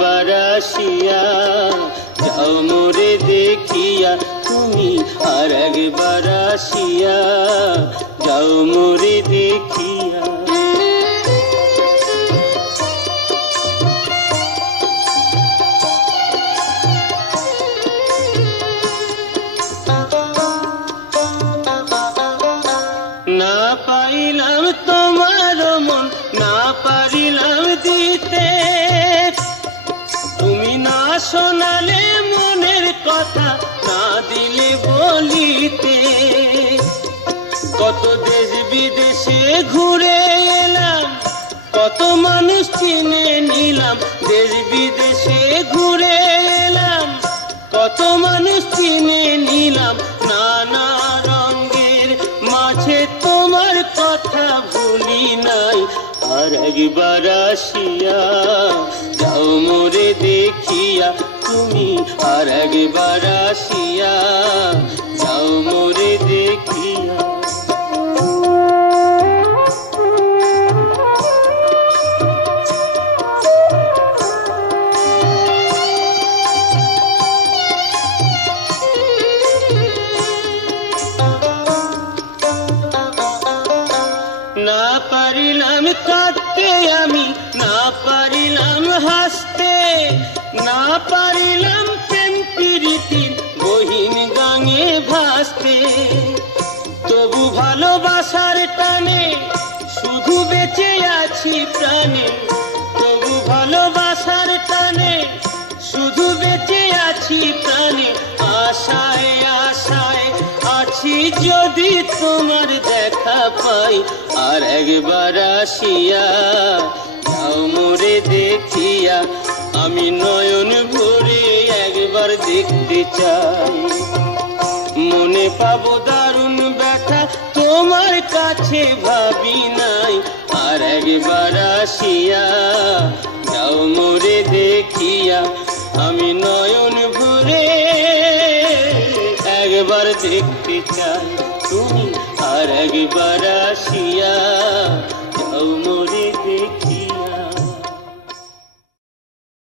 একবার আসিয়া যাও মোরে দেখিয়া, তুমি আর একবার আসিয়া যাও মোরে দেখিয়া। না পাইলাম তোমার মন, না পারিলাম দিতে, তুমি না শোনালে মনের কথা, না দিলে বলিতে। কত দেশ বিদেশে ঘুরে এলাম, কত মানুষ চিনে নিলাম, দেশ বিদেশে ঘুরে এলাম, কত মানুষ চিনে নিলাম। নানা রঙের মাঝে তোমার কথা ভুলি নাই, আর একবার আসিয়া যাও মোরে দেখিয়া, তুমি আর একবার আসিয়া যাও মোরে দেখিয়া। না পারিলাম কাঁদতে আমি, না পারিলাম হাসতে, না পারিলাম প্রেম প্রীতি বহিন গাঙে ভাসতে। তবু ভালোবাসার টানে শুধু বেঁচে আছি প্রাণে, তবু ভালোবাসার টানে শুধু বেঁচে আছি প্রাণে। আশায় আশায় আছি যদি তোমার দেখা পাই, আর একবার আসিয়া যাও মোরে দেখিয়া। আমি নয়ন ভরে একবার দেখতে চাই, মনে পাবো দারুণ ব্যথা তোমার কাছে ভাবি নাই, আর একবার আসিয়া যাও মোরে দেখিয়া। আমি নয়ন ভরে একবার দেখতে চাই, তুমি আর একবার আসিয়া